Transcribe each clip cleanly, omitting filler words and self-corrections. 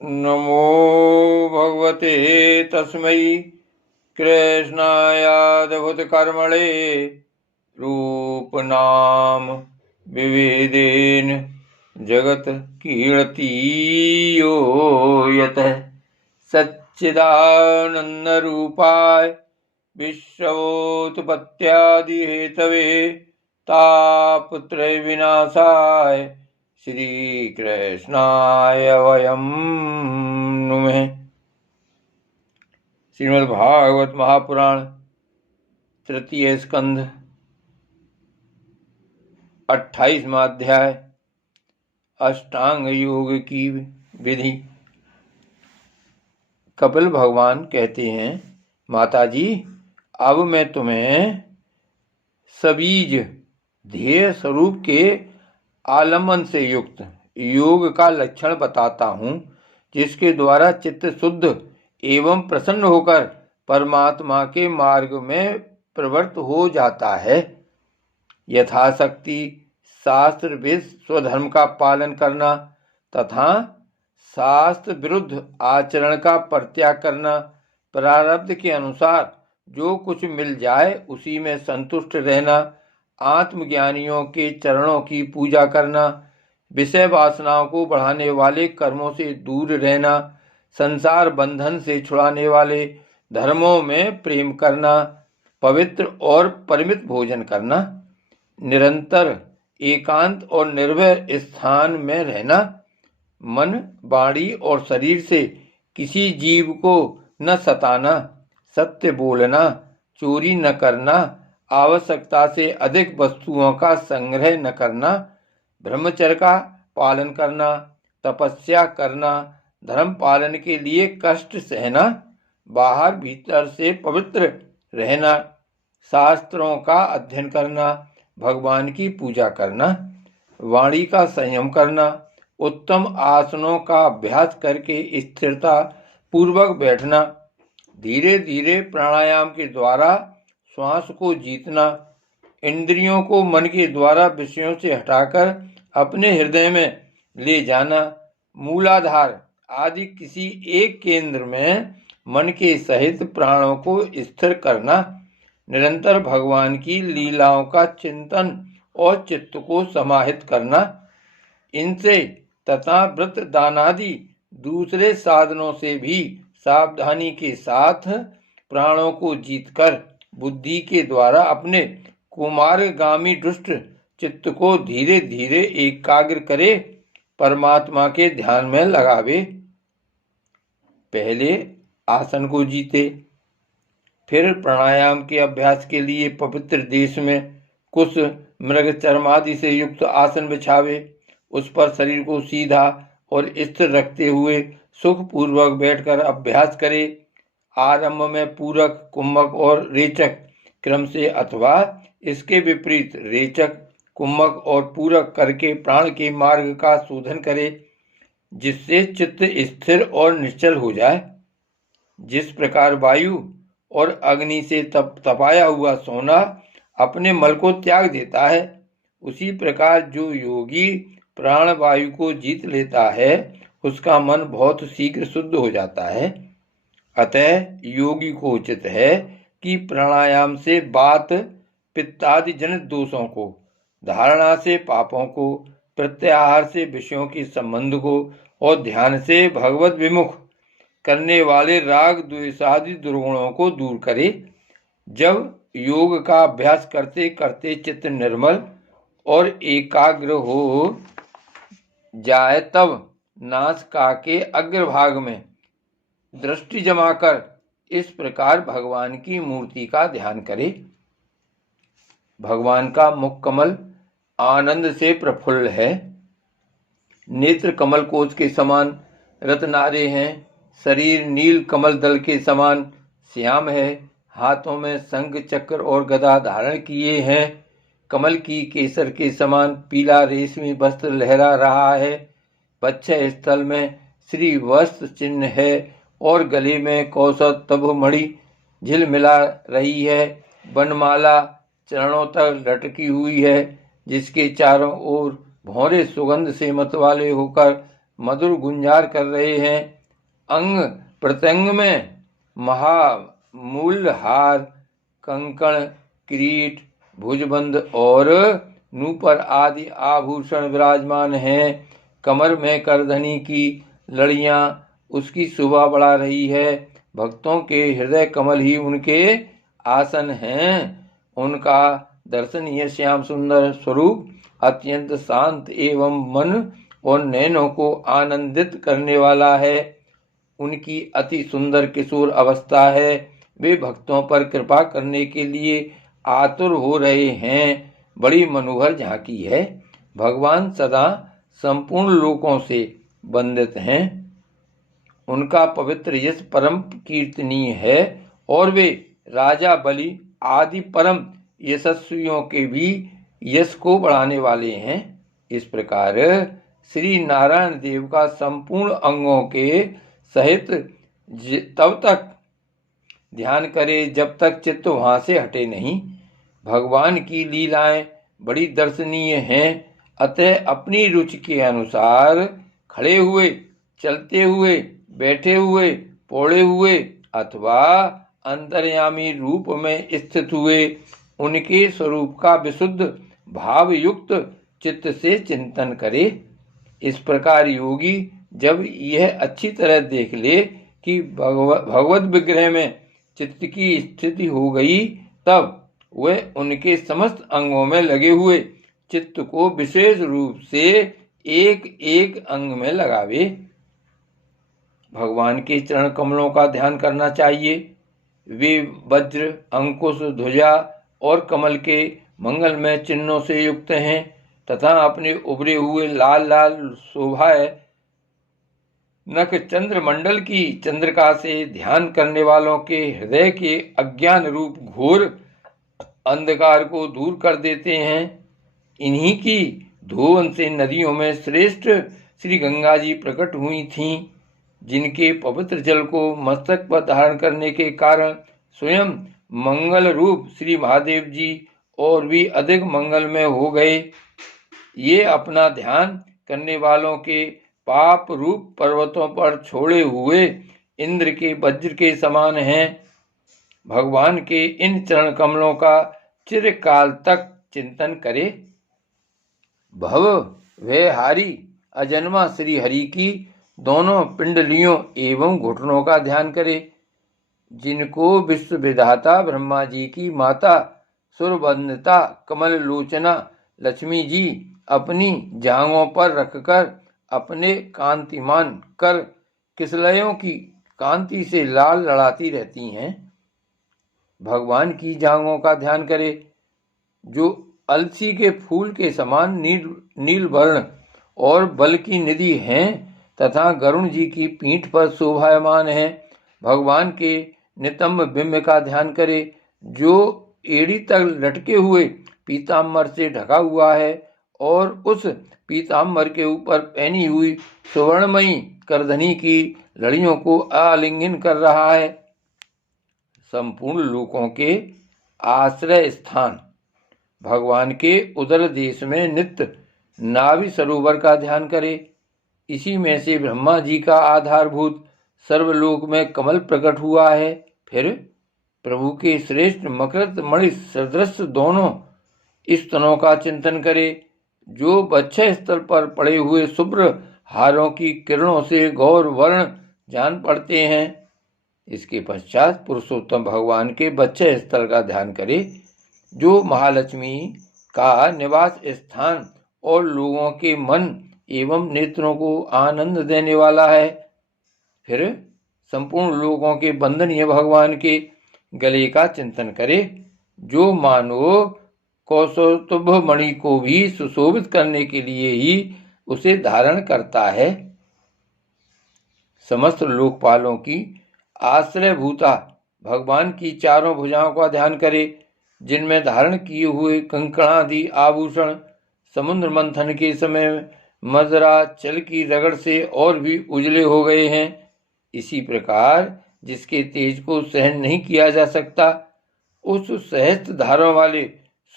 नमो भगवते तस्मै कृष्णायादभुतकर्मणे रूपनाम विविधेन जगत कीर्तियो यतः सच्चिदानन्दरूपाय विश्वोत्पत्त्यादिहेतवे तापत्रय विनाशाय श्री कृष्णाय वयं नुमः। श्रीमद् भागवत महापुराण तृतीय स्कंध 28वां अध्याय अष्टांग योग की विधि। कपिल भगवान कहते हैं, माताजी, अब मैं तुम्हें सबीज ध्येय स्वरूप के आलम्बन से युक्त योग का लक्षण बताता हूँ, जिसके द्वारा चित्त शुद्ध एवं प्रसन्न होकर परमात्मा के मार्ग में प्रवृत्त हो जाता है। यथाशक्ति शास्त्र विद स्वधर्म का पालन करना तथा शास्त्र विरुद्ध आचरण का परित्याग करना, प्रारब्ध के अनुसार जो कुछ मिल जाए उसी में संतुष्ट रहना, आत्मज्ञानियों के चरणों की पूजा करना, विषय वासनाओं को बढ़ाने वाले कर्मों से दूर रहना, संसार बंधन से छुड़ाने वाले धर्मों में प्रेम करना, पवित्र और परिमित भोजन करना, निरंतर एकांत और निर्भय स्थान में रहना, मन, वाणी और शरीर से किसी जीव को न सताना, सत्य बोलना, चोरी न करना, आवश्यकता से अधिक वस्तुओं का संग्रह न करना, ब्रह्मचर्य का पालन करना, तपस्या करना, धर्म पालन के लिए कष्ट सहना, बाहर भीतर से पवित्र रहना, शास्त्रों का अध्ययन करना, भगवान की पूजा करना, वाणी का संयम करना, उत्तम आसनों का अभ्यास करके स्थिरता पूर्वक बैठना, धीरे धीरे प्राणायाम के द्वारा श्वास को जीतना, इंद्रियों को मन के द्वारा विषयों से हटाकर अपने हृदय में ले जाना, मूलाधार आदि किसी एक केंद्र में मन के सहित प्राणों को स्थिर करना, निरंतर भगवान की लीलाओं का चिंतन और चित्त को समाहित करना, इनसे तथा व्रत दानादि दूसरे साधनों से भी सावधानी के साथ प्राणों को जीतकर बुद्धि के द्वारा अपने कुमार्गामी दुष्ट चित्त को धीरे धीरे एकाग्र करे, परमात्मा के ध्यान में लगावे। पहले आसन को जीते, फिर प्राणायाम के अभ्यास के लिए पवित्र देश में कुछ मृग चर्मादि से युक्त आसन बिछावे, उस पर शरीर को सीधा और स्थिर रखते हुए सुखपूर्वक बैठकर अभ्यास करे। आरंभ में पूरक, कुम्भक और रेचक क्रम से अथवा इसके विपरीत रेचक, कुम्भक और पूरक करके प्राण के मार्ग का शोधन करे, जिससे चित्त स्थिर और निश्चल हो जाए। जिस प्रकार वायु और अग्नि से तपाया हुआ सोना अपने मल को त्याग देता है, उसी प्रकार जो योगी प्राण वायु को जीत लेता है, उसका मन बहुत शीघ्र शुद्ध हो जाता है। अतः योगी को उचित है कि प्राणायाम से वात पित्तादि जनित दोषों को, धारणा से पापों को, प्रत्याहार से विषयों के संबंध को और ध्यान से भगवत विमुख करने वाले राग द्वेषादि दुर्गुणों को दूर करे। जब योग का अभ्यास करते करते चित्त निर्मल और एकाग्र हो जाए, तब नासिका के अग्रभाग में दृष्टि जमाकर इस प्रकार भगवान की मूर्ति का ध्यान करे। भगवान का मुख कमल आनंद से प्रफुल्ल है, नेत्र कमल कोच के समान रत्नारे हैं, शरीर नील कमल दल के समान श्याम है, हाथों में शंख चक्र और गदा धारण किए हैं, कमल की केसर के समान पीला रेशमी वस्त्र लहरा रहा है, बच्चे स्थल में श्री वस्त्र चिन्ह है और गले में कौस्तुभ मणि झिलमिला रही है। वनमाला चरणों तक लटकी हुई है, जिसके चारों ओर भौरे सुगंध से मतवाले होकर मधुर गुंजार कर रहे हैं। अंग प्रत्यंग में महामूल हार, कंकण, किरीट, भुजबंद और नूपुर आदि आभूषण विराजमान हैं। कमर में करधनी की लड़ियां उसकी शोभा बढ़ा रही है। भक्तों के हृदय कमल ही उनके आसन हैं। उनका दर्शनीय श्याम सुंदर स्वरूप अत्यंत शांत एवं मन और नैनों को आनंदित करने वाला है। उनकी अति सुंदर किशोर अवस्था है। वे भक्तों पर कृपा करने के लिए आतुर हो रहे हैं। बड़ी मनोहर झांकी है। भगवान सदा संपूर्ण लोकों से वंदित हैं। उनका पवित्र यश परम कीर्तनीय है और वे राजा बलि आदि परम यशस्वियों के भी यश को बढ़ाने वाले हैं। इस प्रकार श्री नारायण देव का संपूर्ण अंगों के सहित तब तक ध्यान करे जब तक चित्त वहां से हटे नहीं। भगवान की लीलाएं बड़ी दर्शनीय हैं। अतः अपनी रुचि के अनुसार खड़े हुए, चलते हुए, बैठे हुए, पौड़े हुए अथवा अंतर्यामी रूप में स्थित हुए उनके स्वरूप का विशुद्ध भाव युक्त चित्त से चिंतन करे। इस प्रकार योगी जब यह अच्छी तरह देख ले कि भगवत विग्रह में चित्त की स्थिति हो गई, तब वह उनके समस्त अंगों में लगे हुए चित्त को विशेष रूप से एक एक अंग में लगावे। भगवान के चरण कमलों का ध्यान करना चाहिए। वे वज्र, अंकुश, ध्वजा और कमल के मंगलमय चिन्हों से युक्त हैं तथा अपने उभरे हुए लाल लाल शोभा नख चंद्रमंडल की चंद्रिका से ध्यान करने वालों के हृदय के अज्ञान रूप घोर अंधकार को दूर कर देते हैं। इन्हीं की धोवन से नदियों में श्रेष्ठ श्री गंगा जी प्रकट हुई थीं, जिनके पवित्र जल को मस्तक पर धारण करने के कारण स्वयं मंगल रूप श्री महादेव जी और भी अधिक मंगलमय हो गए। ये अपना ध्यान करने वालों के पाप रूप पर्वतों पर छोड़े हुए इंद्र के वज्र के समान हैं। भगवान के इन चरण कमलों का चिरकाल तक चिंतन करे। भव भयहारी अजन्मा श्री हरि की दोनों पिंडलियों एवं घुटनों का ध्यान करे, जिनको विश्व विधाता ब्रह्मा जी की माता सुरवंदिता कमल लोचना लक्ष्मी जी अपनी जांघों पर रखकर अपने कांतिमान कर किसलयों की कांति से लाल लड़ाती रहती हैं। भगवान की जांघों का ध्यान करे, जो अलसी के फूल के समान नील वर्ण और बल की निधि हैं तथा गरुण जी की पीठ पर शोभायमान है। भगवान के नितंब बिंब का ध्यान करे, जो एड़ी तक लटके हुए पीताम्बर से ढका हुआ है और उस पीताम्बर के ऊपर पहनी हुई सुवर्णमयी करधनी की लड़ियों को आलिंगन कर रहा है। संपूर्ण लोकों के आश्रय स्थान भगवान के उदर देश में नित्य नाभि सरोवर का ध्यान करे। इसी में से ब्रह्मा जी का आधारभूत सर्वलोक में कमल प्रकट हुआ है। फिर प्रभु के श्रेष्ठ मकृत मणि सदृश दोनों स्तनों का चिंतन करे, जो बच्चे स्थल पर पड़े हुए शुभ्र हारों की किरणों से गौर वर्ण जान पड़ते हैं। इसके पश्चात पुरुषोत्तम भगवान के बच्चे स्थल का ध्यान करे, जो महालक्ष्मी का निवास स्थान और लोगों के मन एवं नेत्रों को आनंद देने वाला है। फिर संपूर्ण लोगों के वंदनीय भगवान के गले का चिंतन करे, जो मानो कौस्तुभ मणि को भी सुशोभित करने के लिए ही उसे धारण करता है। समस्त लोकपालों की आश्रयभूता भगवान की चारों भुजाओं का ध्यान करे, जिनमें धारण किए हुए कंकणादि आभूषण समुद्र मंथन के समय मदरा जल की रगड़ से और भी उजले हो गए हैं। इसी प्रकार जिसके तेज को सहन नहीं किया जा सकता, उस सहस्त्र धारों वाले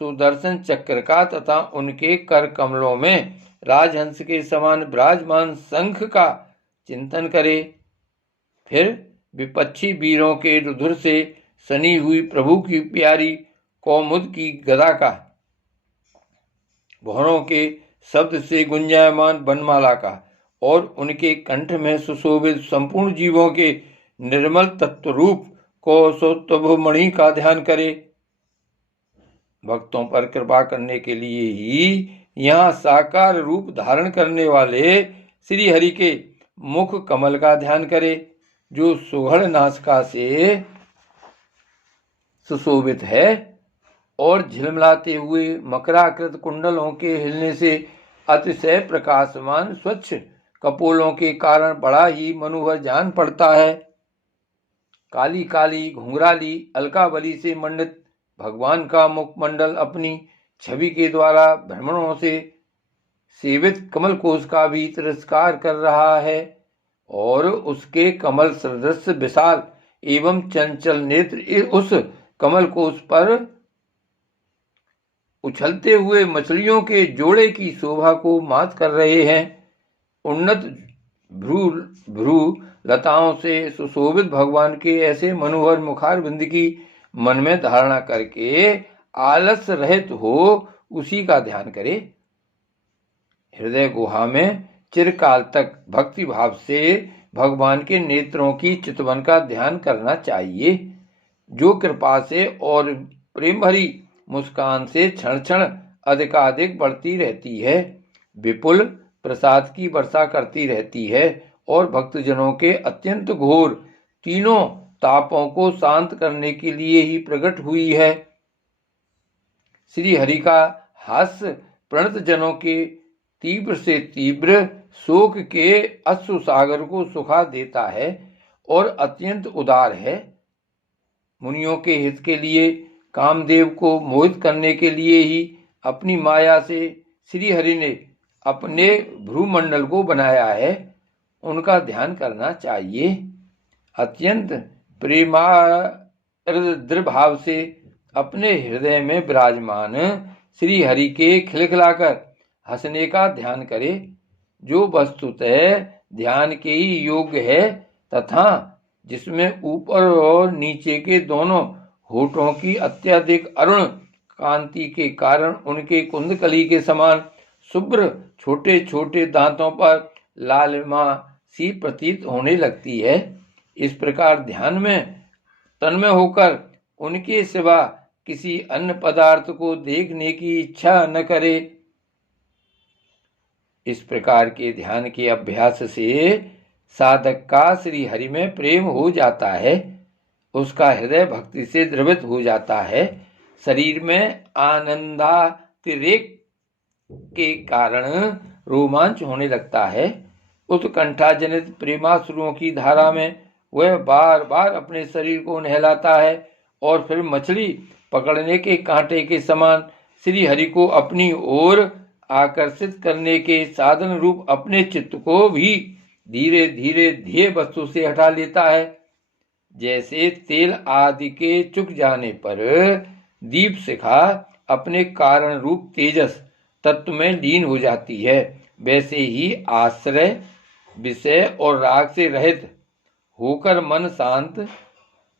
सुदर्शन चक्र का तथा उनके कर कमलों में राजहंस के समान विराजमान शंख का चिंतन करे। फिर विपक्षी वीरों के रुधिर से सनी हुई प्रभु की प्यारी कौमुद की गदा का, भौरों के शब्द से गुंजायमान वनमाला का और उनके कंठ में सुशोभित संपूर्ण जीवों के निर्मल तत्व रूप कौशोत्तभ मणि का ध्यान करे। भक्तों पर कृपा करने के लिए ही यहाँ साकार रूप धारण करने वाले श्री हरि के मुख कमल का ध्यान करे, जो सुघड़ नासिका से सुशोभित है और झिलमिलाते हुए मकराकृत कुंडलों के हिलने से अतिशय प्रकाशमान स्वच्छ कपोलों के कारण बड़ा ही मनोहर जान पड़ता है। काली काली घुंघराली अलकावली से मंडित भगवान का मुखमंडल अपनी छवि के द्वारा भ्रमणों से सेवित कमल कोश का भी तिरस्कार कर रहा है और उसके कमल सदृश विशाल एवं चंचल नेत्र उस कमल कोश पर उछलते हुए मछलियों के जोड़े की शोभा को मात कर रहे हैं। उन्नत भ्रू लताओं से सुशोभित भगवान के ऐसे मनोहर मुखारबिंद की मन में धारणा करके आलस्य रहित हो उसी का ध्यान करे। हृदय गुहा में चिरकाल तक भक्ति भाव से भगवान के नेत्रों की चितवन का ध्यान करना चाहिए, जो कृपा से और प्रेम भरी मुस्कान से क्षण क्षण अधिकाधिक बढ़ती रहती है, विपुल प्रसाद की वर्षा करती रहती है और भक्तजनों के अत्यंत घोर तीनों तापों को शांत करने के लिए ही प्रकट हुई है। श्री हरि का हास्य प्रणत जनों के तीव्र से तीव्र शोक के अश्रु सागर को सुखा देता है और अत्यंत उदार है। मुनियों के हित के लिए कामदेव को मोहित करने के लिए ही अपनी माया से श्री हरि ने अपने भ्रूमंडल को बनाया है, उनका ध्यान करना चाहिए। अत्यंत प्रेमार्द्र भाव से अपने हृदय में विराजमान श्री हरि के खिलखिलाकर हंसने का ध्यान करे, जो वस्तुतः ध्यान के ही योग्य है तथा जिसमें ऊपर और नीचे के दोनों होठों की अत्यधिक अरुण कांति के कारण उनके कुंदकली के समान शुभ्र छोटे छोटे दांतों पर लालिमा सी प्रतीत होने लगती है। इस प्रकार ध्यान में तन्मय होकर उनके सिवा किसी अन्य पदार्थ को देखने की इच्छा न करे। इस प्रकार के ध्यान के अभ्यास से साधक का श्री हरि में प्रेम हो जाता है, उसका हृदय भक्ति से द्रवित हो जाता है, शरीर में आनंदातिरेक के कारण रोमांच होने लगता है। उत्कंठा जनित प्रेमाश्रुओं की धारा में वह बार बार अपने शरीर को नहलाता है और फिर मछली पकड़ने के कांटे के समान श्री हरि को अपनी ओर आकर्षित करने के साधन रूप अपने चित्त को भी धीरे धीरे ध्येय वस्तु से हटा लेता है। जैसे तेल आदि के चुक जाने पर दीप शिखा अपने कारण रूप तेजस तत्व में लीन हो जाती है, वैसे ही आश्रय विषय और राग से रहित होकर मन शांत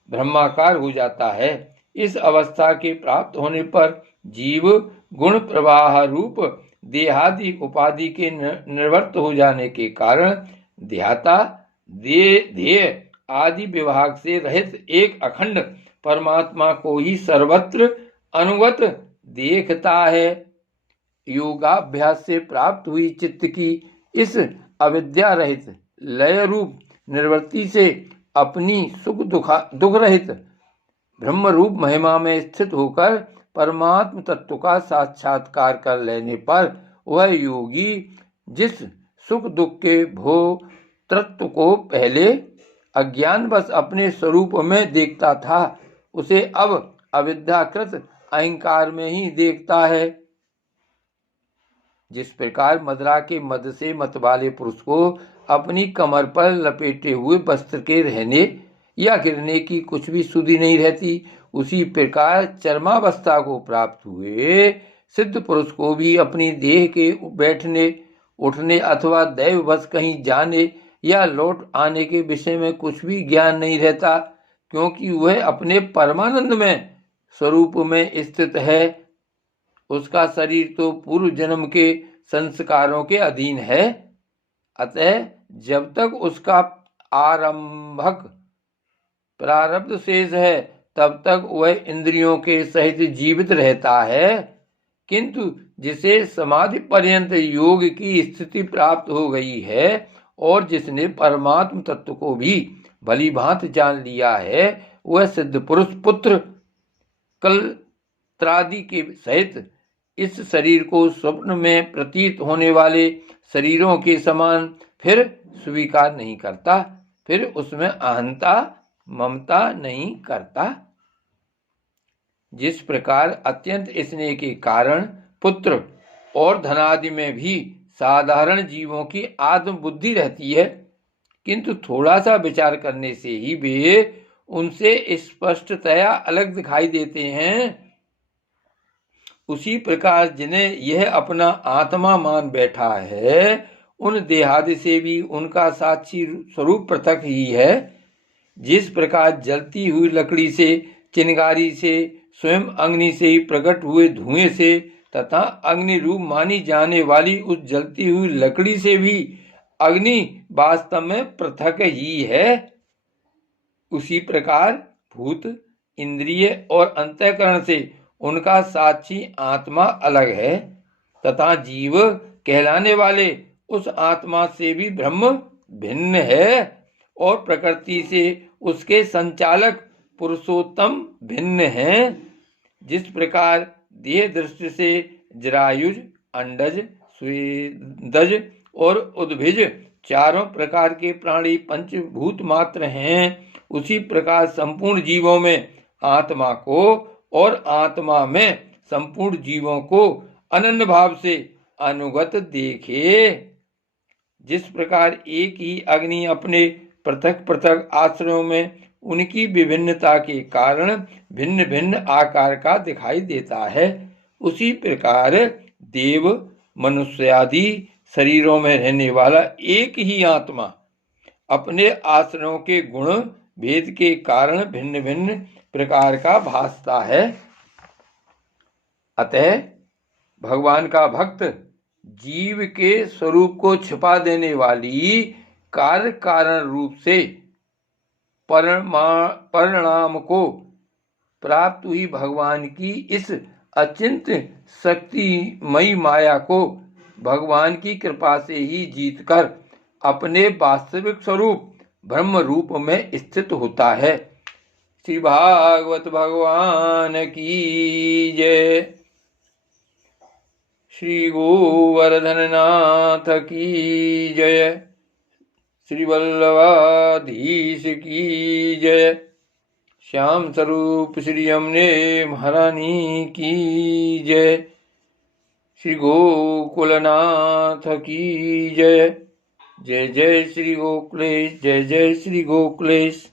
ब्रह्माकार हो जाता है। इस अवस्था के प्राप्त होने पर जीव गुण प्रवाह रूप देहादि उपाधि के निवृत्त हो जाने के कारण ध्याता ध्येय आदि विभाग से रहित एक अखंड परमात्मा को ही सर्वत्र अनुगत देखता है। योगाभ्यास से प्राप्त हुई चित्त की इस अविद्या रहित लय रूप निर्वृत्ति से अपनी सुख दुख रहित ब्रह्म रूप महिमा में स्थित होकर परमात्म तत्व का साक्षात्कार कर लेने पर वह योगी जिस सुख दुख के भोक्तृत्व को पहले अज्ञानवश अपने स्वरूप में देखता था, उसे अब अविद्याकृत अहंकार में ही देखता है। जिस प्रकार मदरा के मद से मतवाले पुरुष को अपनी कमर पर लपेटे हुए वस्त्र के रहने या गिरने की कुछ भी सुधि नहीं रहती, उसी प्रकार चरमावस्था को प्राप्त हुए सिद्ध पुरुष को भी अपनी देह के बैठने उठने अथवा दैववश कहीं जाने या लौट आने के विषय में कुछ भी ज्ञान नहीं रहता, क्योंकि वह अपने परमानंद में स्वरूप में स्थित है। उसका शरीर तो पूर्व जन्म के संस्कारों के अधीन है। अतः जब तक उसका आरंभक प्रारब्ध शेष है तब तक वह इंद्रियों के सहित जीवित रहता है, किंतु जिसे समाधि पर्यंत योग की स्थिति प्राप्त हो गई है और जिसने परमात्म तत्व को भी भली भांति जान लिया है, वह सिद्ध पुरुष पुत्र कलत्रादि के सहित इस शरीर को स्वप्न में प्रतीत होने वाले शरीरों के समान फिर स्वीकार नहीं करता, फिर उसमें अहंता ममता नहीं करता। जिस प्रकार अत्यंत स्नेह के कारण पुत्र और धनादि में भी साधारण जीवों की आत्म बुद्धि रहती है, किंतु थोड़ा सा विचार करने से ही वे उनसे स्पष्टतया अलग दिखाई देते हैं, उसी प्रकार जिन्हें यह अपना आत्मा मान बैठा है, उन देहादि से भी उनका साक्षी स्वरूप पृथक ही है। जिस प्रकार जलती हुई लकड़ी से, चिंगारी से, स्वयं अग्नि से ही प्रकट हुए धुएं से तथा अग्नि रूप मानी जाने वाली उस जलती हुई लकड़ी से भी अग्नि वास्तव में पृथक ही है, उसी प्रकार भूत, इंद्रिय और अंतःकरण से उनका साक्षी आत्मा अलग है तथा जीव कहलाने वाले उस आत्मा से भी ब्रह्म भिन्न है और प्रकृति से उसके संचालक पुरुषोत्तम भिन्न हैं। जिस प्रकार देह दृष्टि से जरायुज, अंडज, स्वेदज और उद्भिज चारों प्रकार के प्राणी पंचभूत मात्र हैं, उसी प्रकार संपूर्ण जीवों में आत्मा को और आत्मा में संपूर्ण जीवों को अनन्य भाव से अनुगत देखे। जिस प्रकार एक ही अग्नि अपने पृथक पृथक आश्रयों में उनकी विभिन्नता के कारण भिन्न भिन्न आकार का दिखाई देता है, उसी प्रकार देव, मनुष्य आदि शरीरों में रहने वाला एक ही आत्मा अपने आश्रयों के गुण भेद के कारण भिन्न भिन्न प्रकार का भासता है। अतः भगवान का भक्त जीव के स्वरूप को छिपा देने वाली कार्य कारण रूप से परिणाम को प्राप्त हुई भगवान की इस अचिंत शक्तिमयी माया को भगवान की कृपा से ही जीतकर अपने वास्तविक स्वरूप ब्रह्म रूप में स्थित होता है। श्री भागवत भगवान की जय। श्री गोवर्धन नाथ की जय। श्री वल्लभाधीश की जय। श्याम स्वरूप श्री यमुने महारानी की जय। श्री गोकुलनाथ की जय। जय जय श्री गोकुलेश, जय जय श्री गोकुलेश।